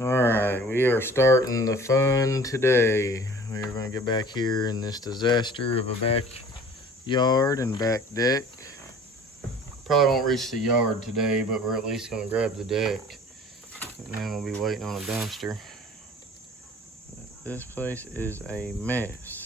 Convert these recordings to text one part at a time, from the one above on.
Alright, we are starting the fun today. We are going to get back here in this disaster of a backyard and back deck. Probably won't reach the yard today, but we're at least going to grab the deck. And then we'll be waiting on a dumpster. This place is a mess.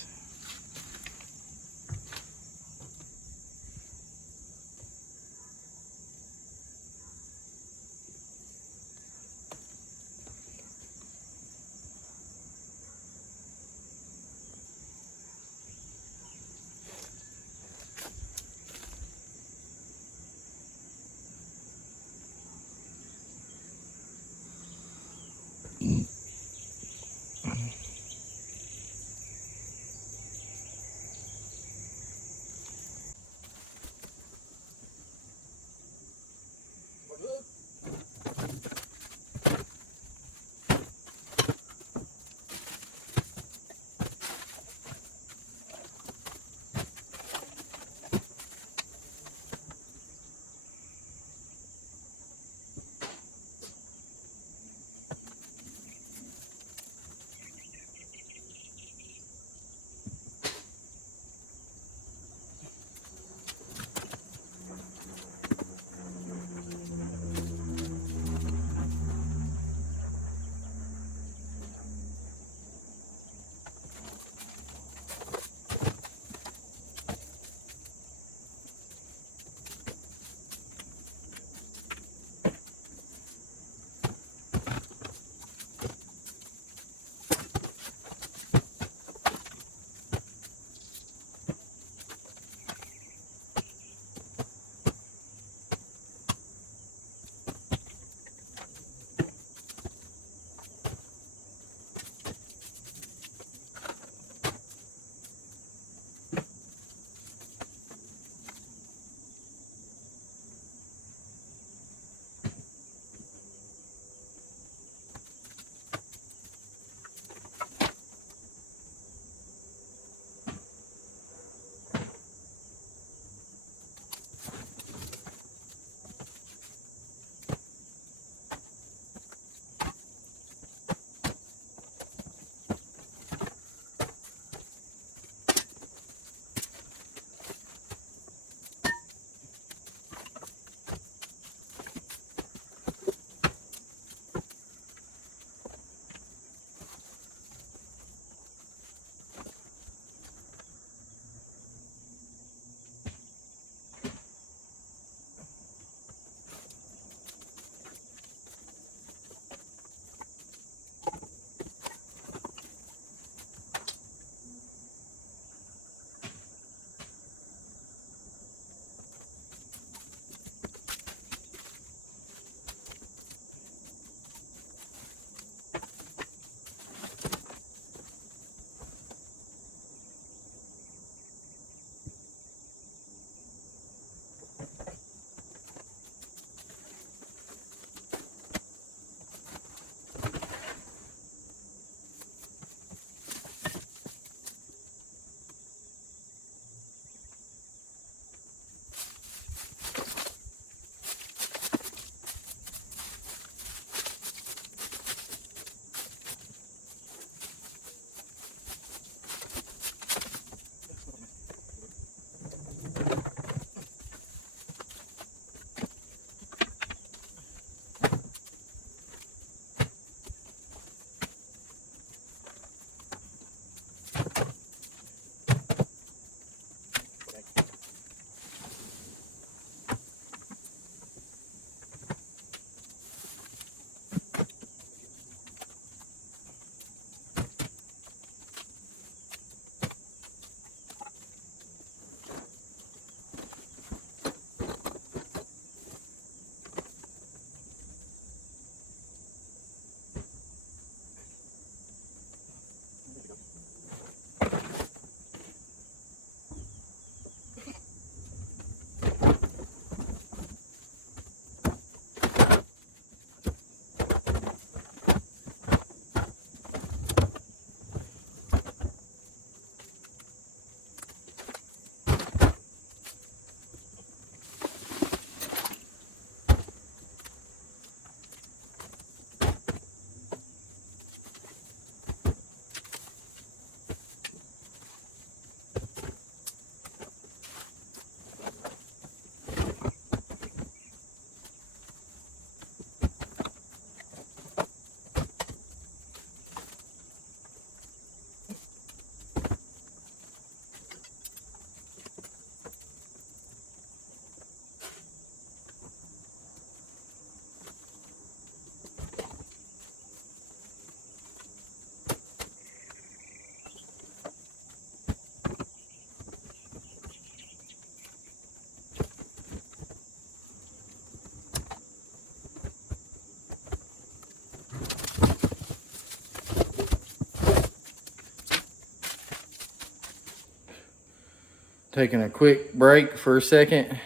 taking a quick break for a second.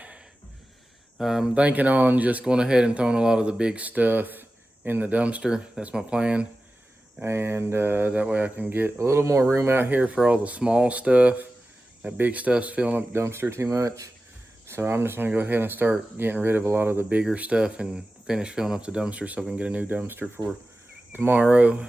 I'm thinking on just going ahead and throwing a lot of the big stuff in the dumpster. That's my plan. And that way I can get a little more room out here for all the small stuff. That big stuff's filling up the dumpster too much. So I'm just gonna go ahead and start getting rid of a lot of the bigger stuff and finish filling up the dumpster so we can get a new dumpster for tomorrow.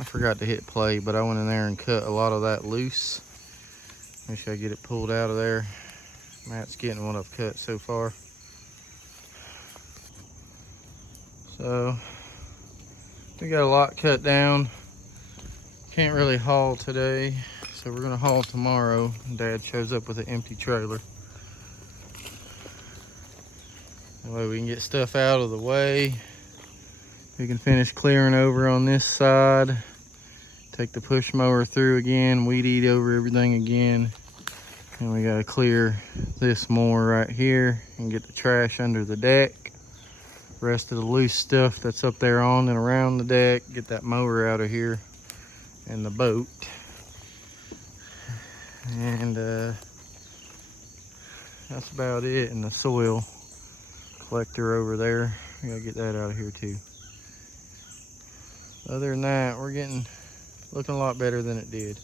I forgot to hit play, but I went in there and cut a lot of that loose. Make sure I get it pulled out of there. Matt's getting what I've cut so far. So we got a lot cut down. Can't really haul today, so we're gonna haul tomorrow. Dad shows up with an empty trailer. That way we can get stuff out of the way. We can finish clearing over on this side. Take the push mower through again, weed eat over everything again. And we gotta clear this more right here and get the trash under the deck. Rest of the loose stuff that's up there on and around the deck, get that mower out of here and the boat. And that's about it. And the soil collector over there, we gotta get that out of here too. Other than that, we're looking a lot better than it did.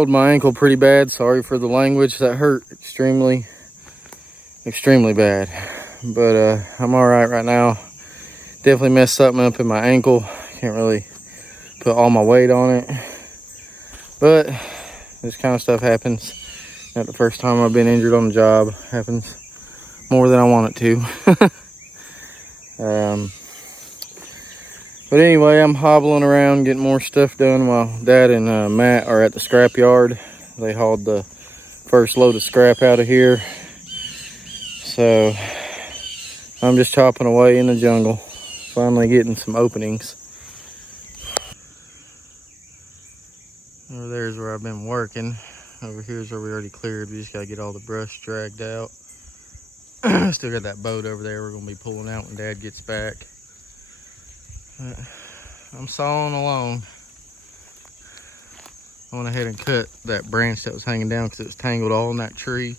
rolled my ankle pretty bad. Sorry for the language. That hurt extremely bad. But I'm all right now. Definitely messed something up in my ankle. Can't really put all my weight on it. But this kind of stuff happens. Not the first time I've been injured on the job. Happens more than I want it to. But anyway, I'm hobbling around getting more stuff done while Dad and Matt are at the scrap yard. They hauled the first load of scrap out of here. So I'm just chopping away in the jungle, finally getting some openings. Over there is where I've been working. Over here is where we already cleared. We just gotta get all the brush dragged out. Still got that boat over there we're gonna be pulling out when Dad gets back. I'm sawing along. I went ahead and cut that branch that was hanging down because it was tangled all in that tree.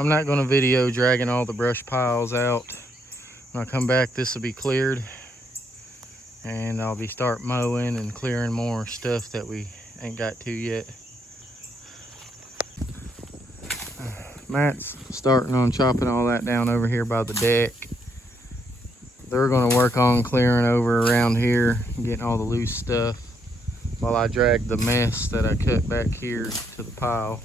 I'm not going to video dragging all the brush piles out. When I come back, this will be cleared, and I'll be start mowing and clearing more stuff that we ain't got to yet. Matt's starting on chopping all that down over here by the deck. They're going to work on clearing over around here, getting all the loose stuff, while I drag the mess that I cut back here to the pile.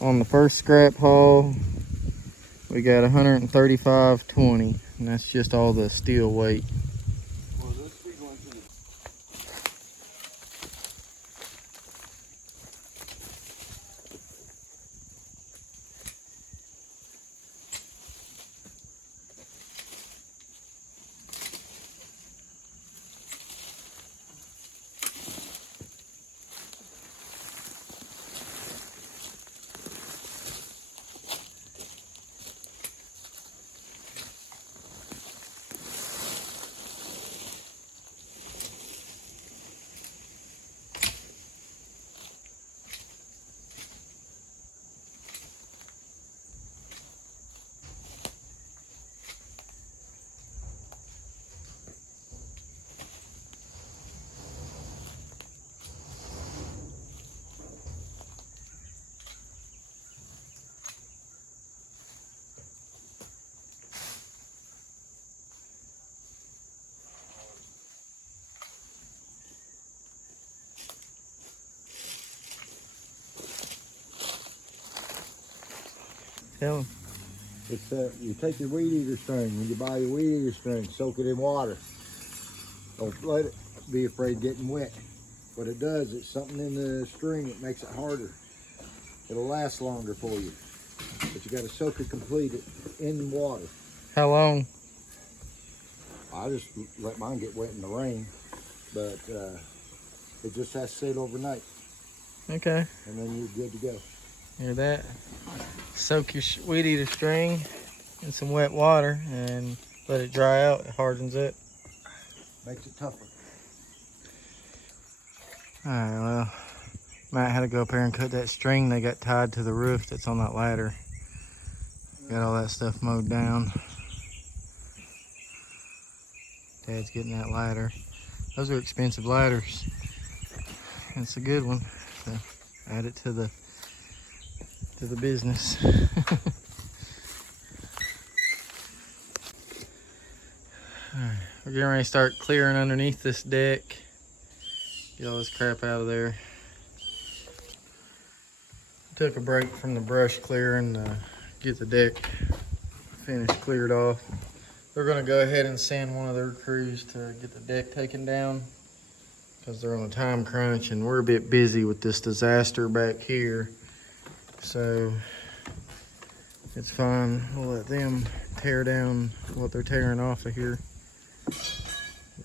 On the first scrap haul, we got 135.20, and that's just all the steel weight. Tell him. It's you take your weed eater string. When you buy your weed eater string, soak it in water. Don't let it be afraid of getting wet. What it does, it's something in the string that makes it harder. It'll last longer for you. But you got to soak it completely in water. How long? I just let mine get wet in the rain, but it just has to sit overnight. Okay. And then you're good to go. Hear that? Soak your weed eater string in some wet water and let it dry out. It hardens it. Makes it tougher. Alright, well, Matt had to go up here and cut that string they got tied to the roof that's on that ladder. Got all that stuff mowed down. Dad's getting that ladder. Those are expensive ladders. It's a good one. So add it to the business. Alright, we're getting ready to start clearing underneath this deck. Get all this crap out of there. Took a break from the brush clearing to get the deck finished, cleared off. They're gonna go ahead and send one of their crews to get the deck taken down because they're on a time crunch and we're a bit busy with this disaster back here. So it's fine. We'll let them tear down what they're tearing off of here.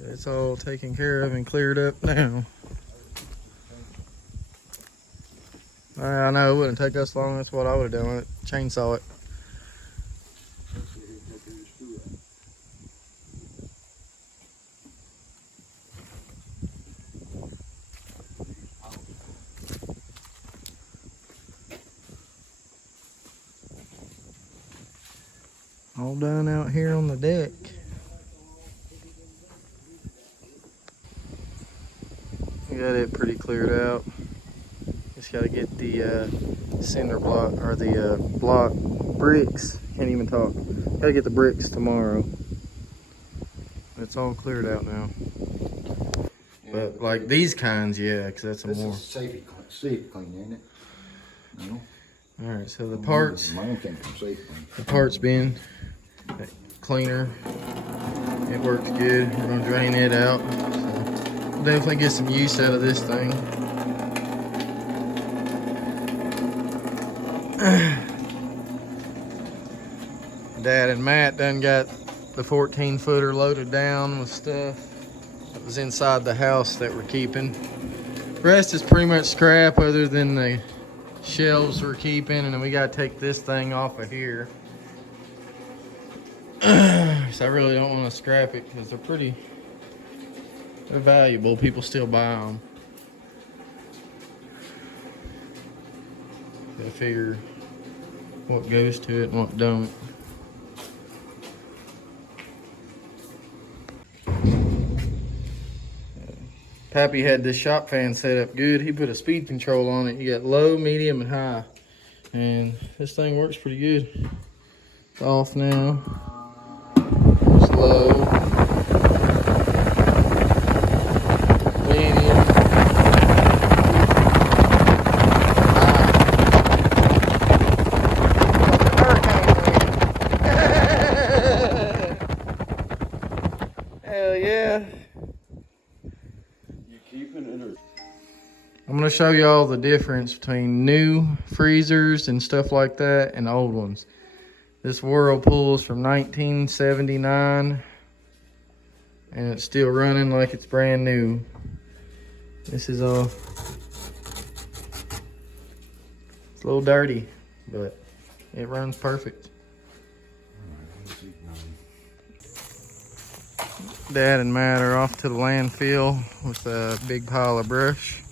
It's all taken care of and cleared up now. I know it wouldn't take us long. That's what I would have done. Chainsaw it. All done out here on the deck. We got it pretty cleared out. Just got to get the cinder block or the block bricks. Can't even talk. Got to get the bricks tomorrow. It's all cleared out now. Yeah, but like these kinds, yeah, because that's a more safe clean, ain't it? No. All right, so the parts. Mine came from safe clean. The parts bin cleaner. It works good. We're gonna drain it out. So we'll definitely get some use out of this thing. Dad and Matt done got the 14-footer loaded down with stuff that was inside the house that we're keeping. The rest is pretty much scrap other than the shelves we're keeping, and then we gotta take this thing off of here. So I really don't want to scrap it because they're valuable. People still buy them. to figure what goes to it and what don't. Pappy had this shop fan set up good. He put a speed control on it. You got low, medium, and high. And this thing works pretty good. It's off now. It's low. Medium. Hell yeah. I'm gonna show y'all the difference between new freezers and stuff like that and old ones. This Whirlpool is from 1979 and it's still running like it's brand new. This is it's a little dirty, but it runs perfect. Dad and Matt are off to the landfill with a big pile of brush.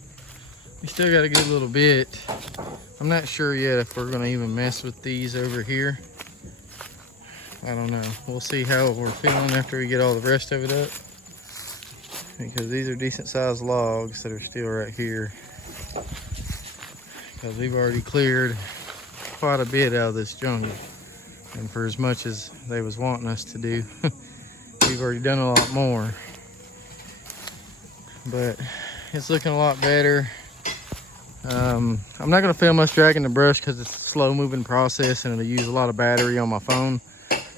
We still got a good little bit. I'm not sure yet if we're gonna even mess with these over here. I don't know. We'll see how we're feeling after we get all the rest of it up. Because these are decent sized logs that are still right here. Because we've already cleared quite a bit out of this jungle. And for as much as they was wanting us to do, we've already done a lot more. But it's looking a lot better. I'm not going to film us dragging the brush because it's a slow moving process and it'll use a lot of battery on my phone.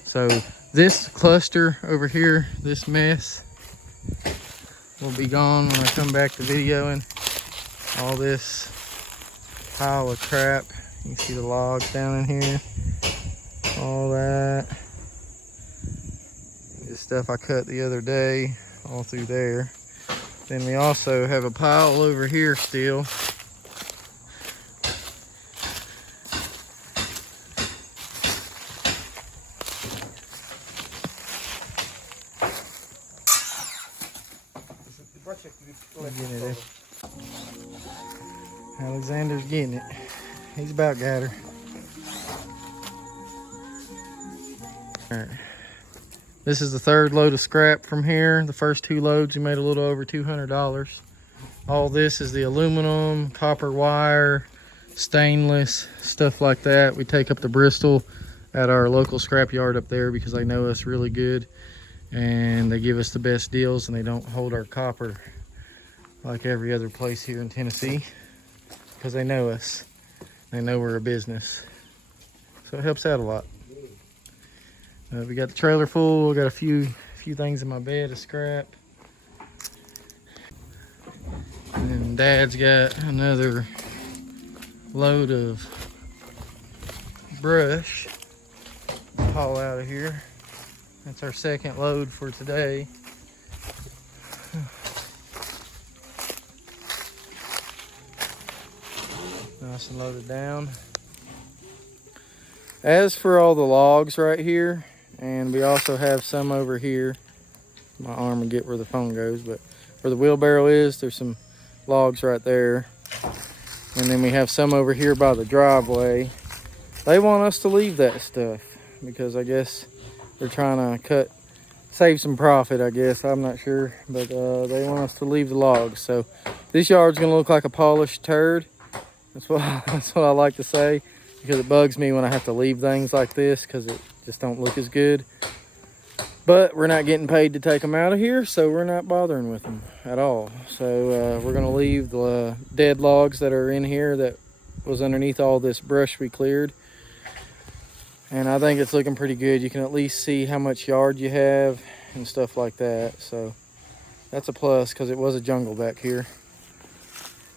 So this cluster over here, this mess, will be gone when I come back to videoing. All this pile of crap. You can see the logs down in here. All that. This stuff I cut the other day, all through there. Then we also have a pile over here still. Alexander's getting it. He's about got her. All right. This is the third load of scrap from here. The first two loads we made a little over $200. All this is the aluminum, copper wire, stainless, stuff like that. We take up the Bristol at our local scrap yard up there because they know us really good and they give us the best deals and they don't hold our copper like every other place here in Tennessee because they know us. They know we're a business. So it helps out a lot. We got the trailer full. We got a few things in my bed of scrap. And then Dad's got another load of brush to haul out of here. That's our second load for today. Nice and loaded down. As for all the logs right here, and we also have some over here. My arm will get where the phone goes, but where the wheelbarrow is, there's some logs right there. And then we have some over here by the driveway. They want us to leave that stuff because I guess they're trying to save some profit, I guess. I'm not sure, but they want us to leave the logs. So this yard's gonna look like a polished turd. That's what I like to say, because it bugs me when I have to leave things like this because it just don't look as good. But we're not getting paid to take them out of here, so we're not bothering with them at all. So we're gonna leave the dead logs that are in here that was underneath all this brush we cleared. And I think it's looking pretty good. You can at least see how much yard you have and stuff like that. So that's a plus because it was a jungle back here.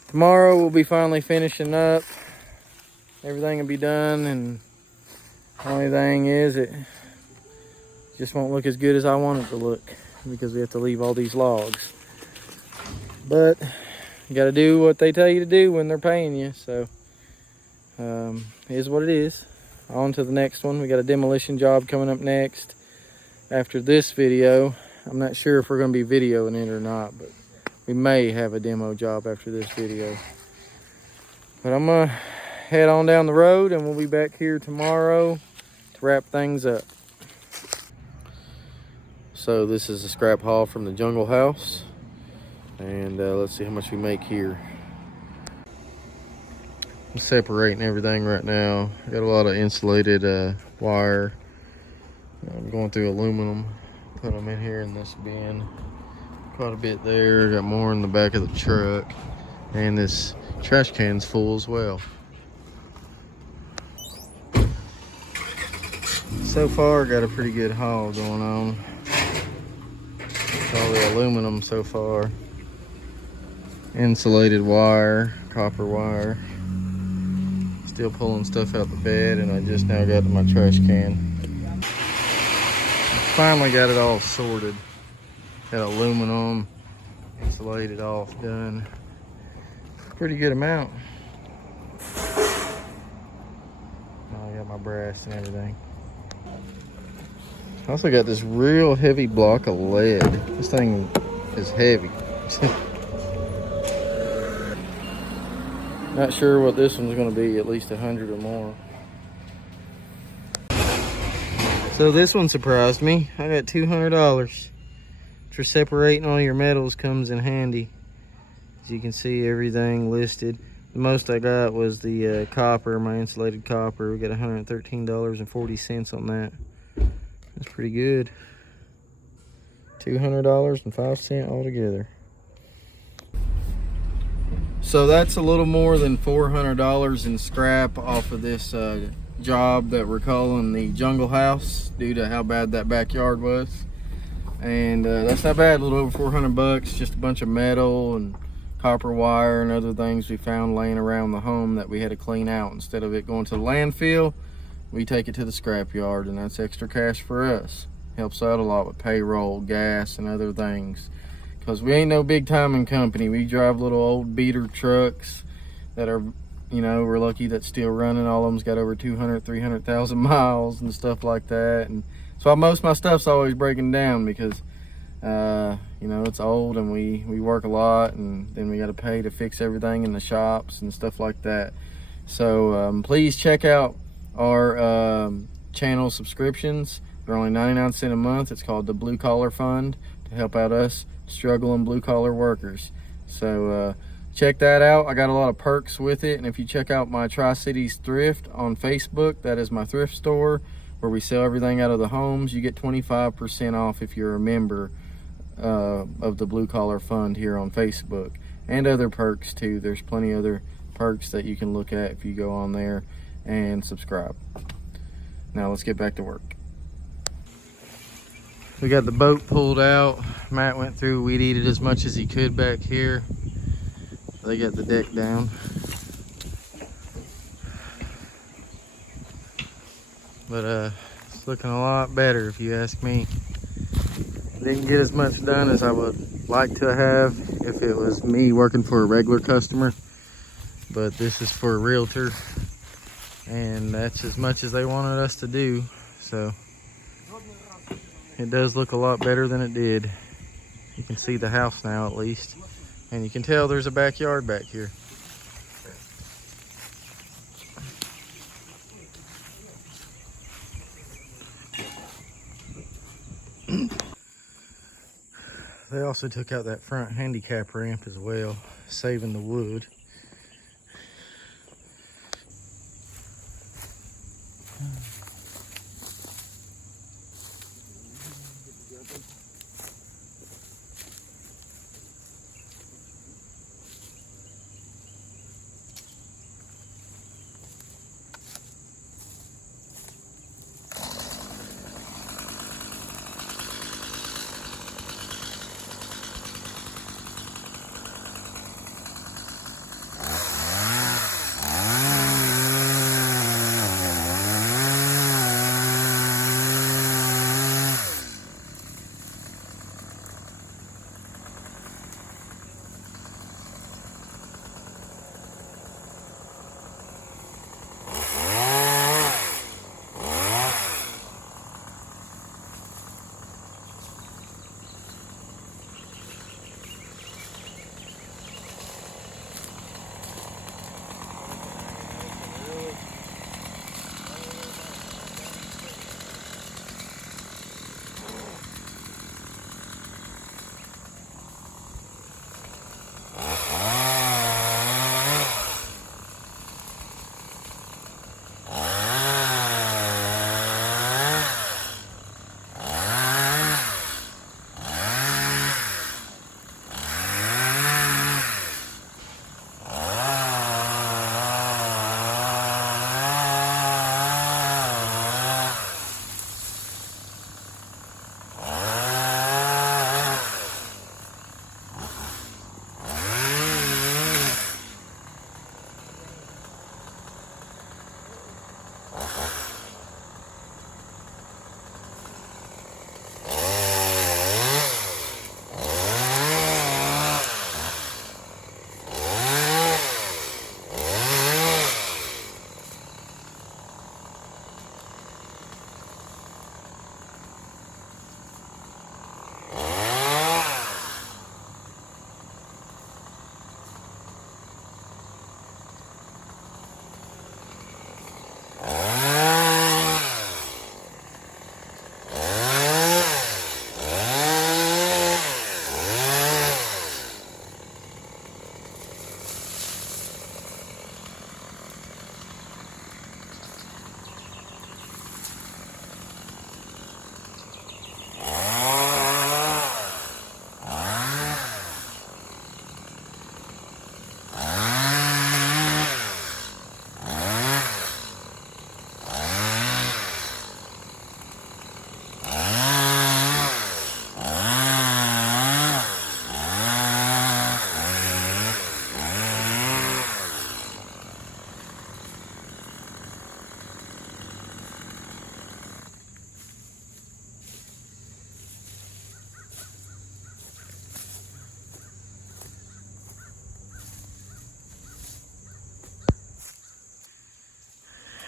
Tomorrow we'll be finally finishing up. Everything will be done, and the only thing is it just won't look as good as I want it to look because we have to leave all these logs. But you got to do what they tell you to do when they're paying you. So it is what it is. On to the next one. We got a demolition job coming up next after this video. I'm not sure if we're going to be videoing it or not, but we may have a demo job after this video. But I'm gonna head on down the road, and we'll be back here tomorrow to wrap things up. So this is a scrap haul from the jungle house, and let's see how much we make here. I'm separating everything right now. I got a lot of insulated wire. I'm going through aluminum, put them in here in this bin. Quite a bit there. Got more in the back of the truck, and this trash can's full as well. So far, got a pretty good haul going on. It's all the aluminum so far. Insulated wire, copper wire. Still pulling stuff out the bed, and I just now got to my trash can. Finally got it all sorted. Got aluminum, insulated off, done. Pretty good amount. Now I got my brass and everything. I also got this real heavy block of lead. This thing is heavy. Not sure what this one's gonna be, at least 100 or more. So this one surprised me. I got $200 for separating all your metals. Comes in handy. As you can see, everything listed. The most I got was the copper, my insulated copper. We got $113.40 on that. That's pretty good. $200.05 altogether. So that's a little more than $400 in scrap off of this job that we're calling the jungle house, due to how bad that backyard was. And that's not bad, a little over 400 bucks, just a bunch of metal and copper wire and other things we found laying around the home that we had to clean out. Instead of it going to the landfill, we take it to the scrap yard, and that's extra cash for us. Helps out a lot with payroll, gas, and other things. Because we ain't no big timing company. We drive little old beater trucks that are, you know, we're lucky that's still running. All of them's got over 200, 300,000 miles and stuff like that. And so most of my stuff's always breaking down because, you know, it's old, and we work a lot, and then we got to pay to fix everything in the shops and stuff like that. So please check out our channel subscriptions. They're only 99 cents a month. It's called the Blue Collar Fund, to help out us struggling blue collar workers. So check that out. I got a lot of perks with it, and if you check out my Cities Thrift on Facebook, that is my thrift store where we sell everything out of the homes. You get 25% off if you're a member of the Blue Collar Fund here on Facebook, and other perks too. There's plenty other perks that you can look at if you go on there and subscribe. Now let's get back to work. We got the boat pulled out. Matt went through, weed eated as much as he could back here. They got the deck down. But it's looking a lot better if you ask me. Didn't get as much done as I would like to have if it was me working for a regular customer. But this is for a realtor, and that's as much as they wanted us to do. So it does look a lot better than it did. You can see the house now at least, and you can tell there's a backyard back here. They also took out that front handicap ramp as well, saving the wood.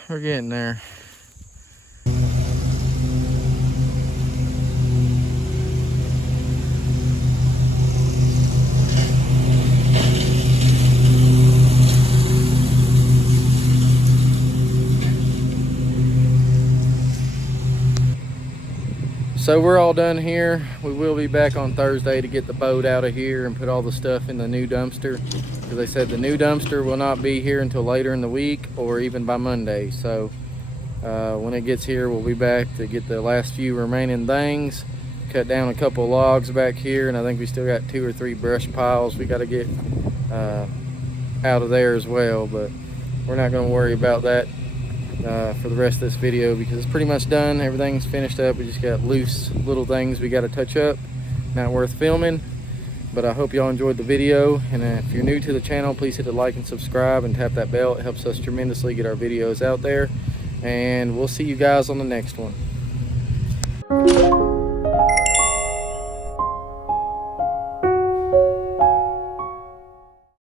We're getting there. So we're all done here. We will be back on Thursday to get the boat out of here and put all the stuff in the new dumpster, because they said the new dumpster will not be here until later in the week or even by Monday. So when it gets here, we'll be back to get the last few remaining things, cut down a couple logs back here, and I think we still got 2 or 3 brush piles we got to get out of there as well, but we're not going to worry about that for the rest of this video, because it's pretty much done. Everything's finished up. We just got loose little things we got to touch up. Not worth filming, but I hope y'all enjoyed the video. And if you're new to the channel, please hit the like and subscribe and tap that bell. It helps us tremendously get our videos out there, and we'll see you guys on the next one.